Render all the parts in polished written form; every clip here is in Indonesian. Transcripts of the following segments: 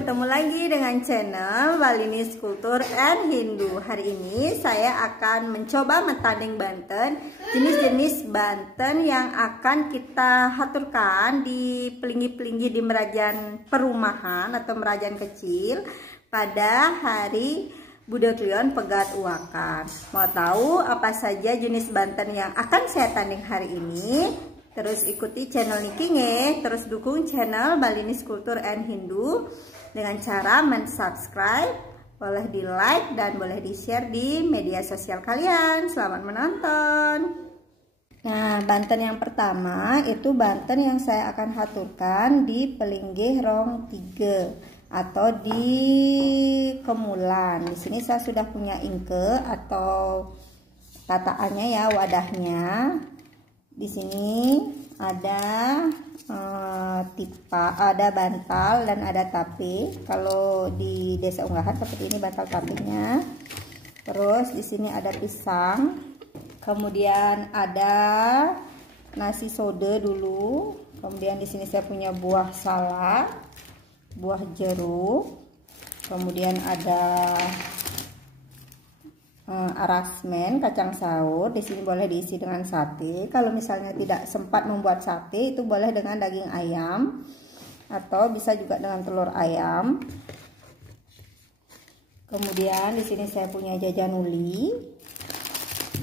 ketemu lagi dengan channel Balinis Kultur and Hindu. Hari ini saya akan mencoba mentanding banten, jenis-jenis banten yang akan kita haturkan di pelinggi-pelinggi di merajan perumahan atau merajan kecil pada hari Budak Kliwon Pegat Uakan. Mau tahu apa saja jenis banten yang akan saya tanding hari ini? Terus ikuti channel Niki nge, terus dukung channel Balinis Kultur and Hindu dengan cara mensubscribe, boleh di like dan boleh di share di media sosial kalian. Selamat menonton. Nah, banten yang pertama itu banten yang saya akan haturkan di Pelinggih Rong 3 atau di Kemulan. Di sini saya sudah punya ingke atau tataannya ya, wadahnya. Di sini ada ada bantal dan ada tape. Kalau di desa unggahan seperti ini bantal tapenya. Terus di sini ada pisang. Kemudian ada nasi sode dulu. Kemudian di sini saya punya buah salak, buah jeruk. Kemudian ada arasmen, kacang saur. Di sini boleh diisi dengan sate. Kalau misalnya tidak sempat membuat sate, itu boleh dengan daging ayam atau bisa juga dengan telur ayam. Kemudian di sini saya punya jajan uli,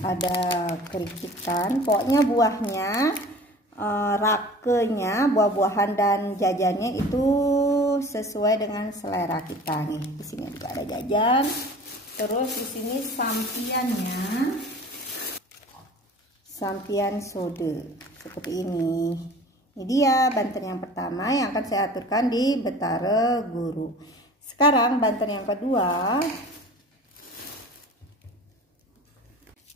ada kerikitan. Pokoknya buahnya, rakenya, buah-buahan dan jajannya itu sesuai dengan selera kita nih. Di sini juga ada jajan. Terus di sini sampiannya, sampian sode seperti ini. Ini dia banten yang pertama yang akan saya aturkan di Betara Guru. Sekarang banten yang kedua.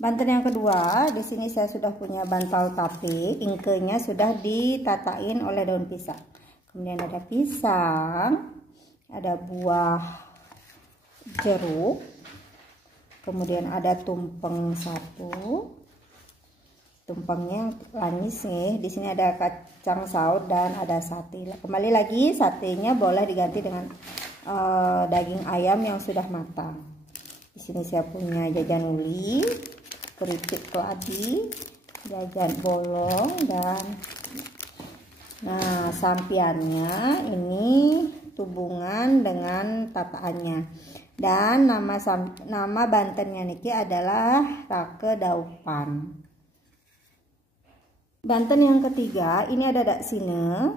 Banten yang kedua, di sini saya sudah punya bantal tape, ingkenya sudah ditatain oleh daun pisang. Kemudian ada pisang, ada buah jeruk. Kemudian ada tumpeng satu, tumpengnya lanis nih. Di sini ada kacang saur dan ada sate. Kembali lagi, satenya boleh diganti dengan daging ayam yang sudah matang. Di sini saya punya jajan uli, keripik keladi, jajan bolong dan sampiannya ini tubungan dengan tataannya. Dan nama bantennya niki adalah Rake Daupan. Banten yang ketiga ini ada daksine.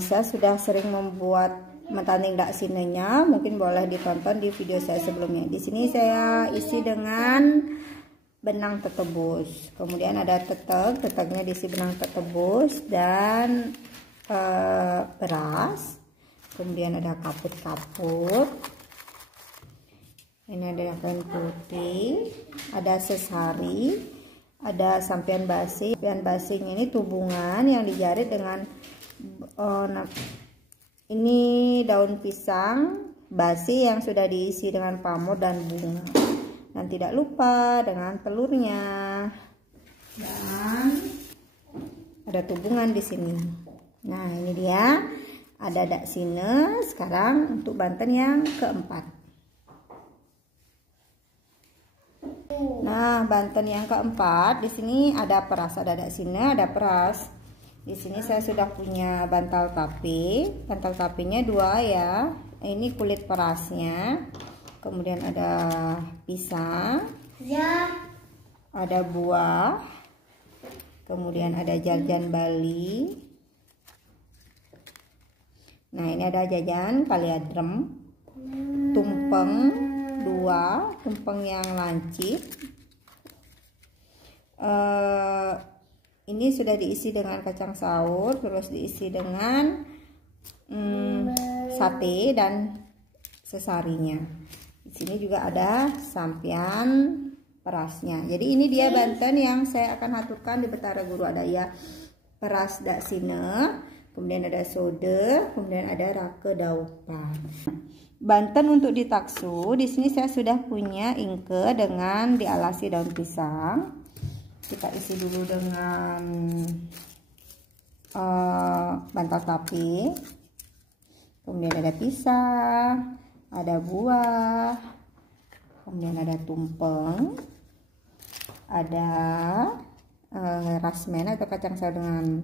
Saya sudah sering membuat mentanding daksinenya, mungkin boleh ditonton di video saya sebelumnya. Di sini saya isi dengan benang tetebus. Kemudian ada tetegnya diisi benang tetebus dan beras. Kemudian ada kaput-kaput. Ini ada kain putih, ada sesari, ada sampian basing. Sampian basing ini tubungan yang dijarit dengan ini daun pisang basi yang sudah diisi dengan pamor dan bunga. Dan tidak lupa dengan telurnya. Dan ada tubungan di sini. Nah, ini dia. Ada daksine. Sekarang untuk banten yang keempat. Nah, banten yang keempat di sini ada peras, ada daksine, ada peras. Di sini saya sudah punya bantal tape. Bantal tapenya 2 ya. Ini kulit perasnya. Kemudian ada pisang. Ya. Ada buah. Kemudian ada jajan Bali. Nah, ini ada jajan kaliadrem, tumpeng 2, tumpeng yang lancip. Ini sudah diisi dengan kacang saur, terus diisi dengan sate dan sesarinya. Di sini juga ada sampian perasnya. Jadi ini dia banten yang saya akan haturkan di Betara Guru. Ada ya peras daksine, kemudian ada sode, kemudian ada Rake Daupan. Banten untuk ditaksu, di sini saya sudah punya ingke dengan dialasi daun pisang. Kita isi dulu dengan bantal tape. kemudian ada pisang, ada buah, kemudian ada tumpeng, ada rasmen atau kacang sayur dengan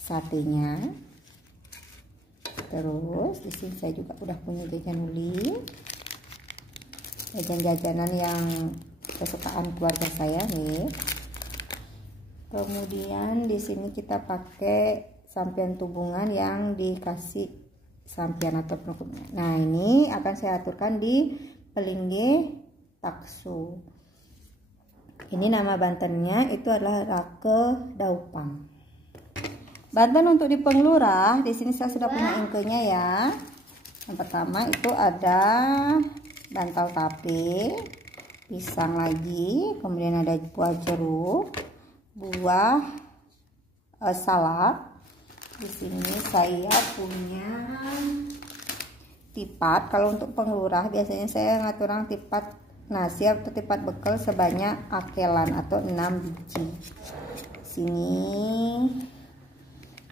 satenya. Terus di sini saya juga udah punya jajan uli, jajan-jajanan yang kesukaan keluarga saya nih. Kemudian di sini kita pakai sampian tubungan yang dikasih sampian atau penukupnya. Nah, ini akan saya aturkan di pelingge taksu. Ini nama Bantennya itu adalah rake daupang. Banten untuk di penglurah, di sini saya sudah punya ingkenya ya. Yang pertama itu ada bantal tape, pisang lagi, kemudian ada buah jeruk, buah salak. Di sini saya punya tipat. Kalau untuk penglurah biasanya saya ngaturang tipat nasi atau tipat bekal sebanyak akelan atau 6 biji. Sini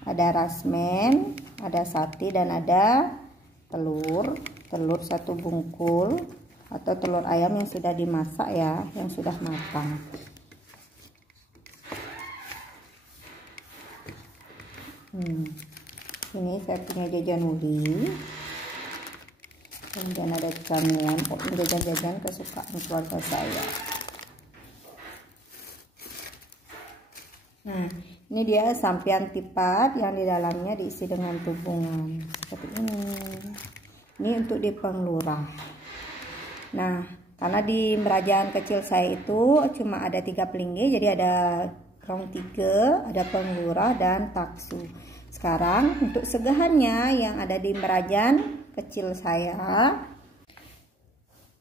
ada rasmen, ada sate, dan ada telur 1 bungkul atau telur ayam yang sudah dimasak ya, yang sudah matang. Ini saya punya jajan uli, kemudian ada camilan, jajan-jajan kesukaan keluarga saya. Nah, ini dia sampian tipat yang di dalamnya diisi dengan tubungan seperti ini. Ini untuk di penglurah. Nah, karena di merajaan kecil saya itu cuma ada 3 pelingge, jadi ada rong 3, ada penglurah dan taksu. Sekarang untuk segahannya yang ada di merajaan kecil saya.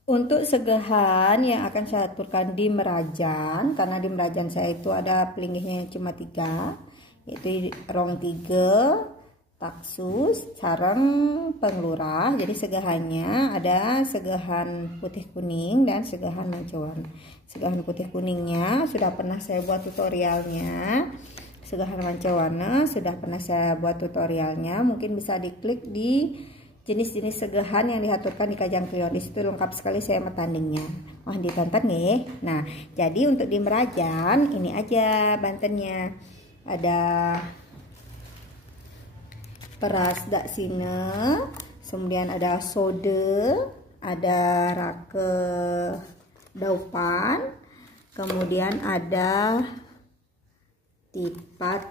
Untuk segahan yang akan saya aturkan di merajan, karena di merajan saya itu ada pelinggihnya cuma 3, yaitu rong 3, taksus, sarang penglurah. Jadi segahannya ada segahan putih kuning dan segahan mancawan. Segahan putih kuningnya sudah pernah saya buat tutorialnya. Segahan mancawana sudah pernah saya buat tutorialnya. Mungkin bisa diklik di jenis-jenis segahan yang diaturkan di Kajang Kriyon. Di situ lengkap sekali saya metandingnya. Wah, ditonton nih. Nah, jadi untuk di merajan ini aja Bantennya. Ada peras daksine, kemudian ada sode, ada rake daupan, kemudian ada tipat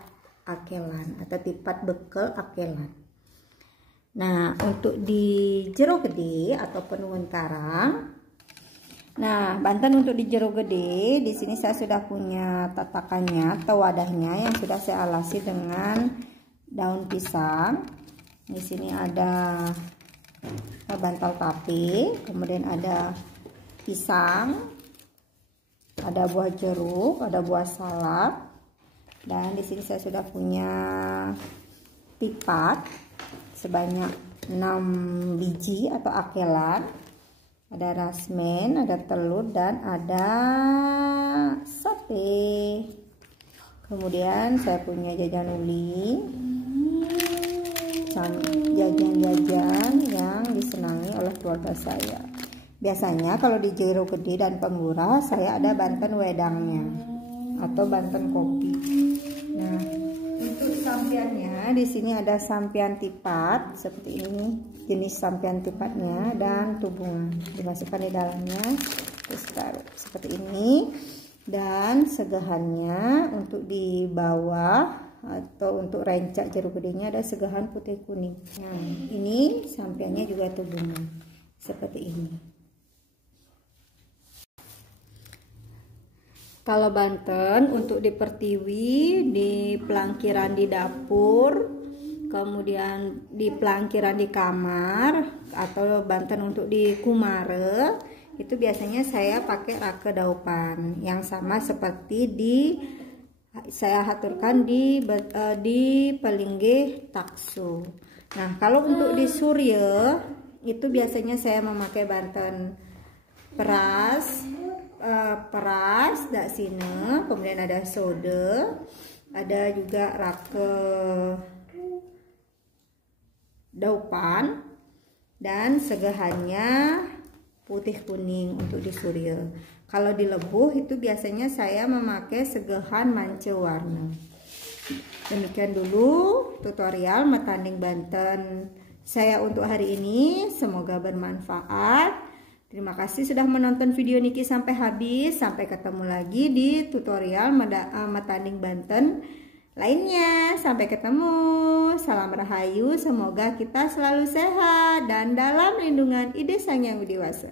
akelan atau tipat bekal akelan. Nah, untuk di jero gede atau penuhun karang. Nah, Banten untuk di jero gede, di sini saya sudah punya tatakannya atau wadahnya yang sudah saya alasi dengan daun pisang. Di sini ada bantal tape, kemudian ada pisang, ada buah jeruk, ada buah salak, dan di sini saya sudah punya tipat sebanyak 6 biji atau akelan, ada rasmen, ada telur, dan ada sate. Kemudian saya punya jajan uli, jajan-jajan yang disenangi oleh keluarga saya. Biasanya kalau di jero gede dan penglurah saya ada Banten wedangnya atau Banten kopi. Nah, untuk sampiannya di sini ada sampian tipat seperti ini, jenis sampian tipatnya dan tubungan dimasukkan di dalamnya, terus taruh seperti ini. Dan segahannya untuk di bawah atau untuk rencak jeruk gedenya ada segahan putih kuning. Nah, ini sampiannya juga tubungan seperti ini. Kalau Banten untuk di pertiwi, di pelangkiran di dapur, kemudian di pelangkiran di kamar, atau Banten untuk di kumare, itu biasanya saya pakai rake daupan yang sama seperti saya aturkan di pelingge taksu. Nah, kalau untuk di surya itu biasanya saya memakai Banten peras daksine, kemudian ada sode, ada juga rake daupan, dan segehannya putih kuning untuk di surya. Kalau di Lebuh itu biasanya saya memakai segehan mance warna. Demikian dulu tutorial metanding Banten saya untuk hari ini. Semoga bermanfaat. Terima kasih sudah menonton video Niki sampai habis. Sampai ketemu lagi di tutorial metanding Banten lainnya. Sampai ketemu. Salam rahayu. Semoga kita selalu sehat dan dalam lindungan Ide Sang Yang Widi Wasa.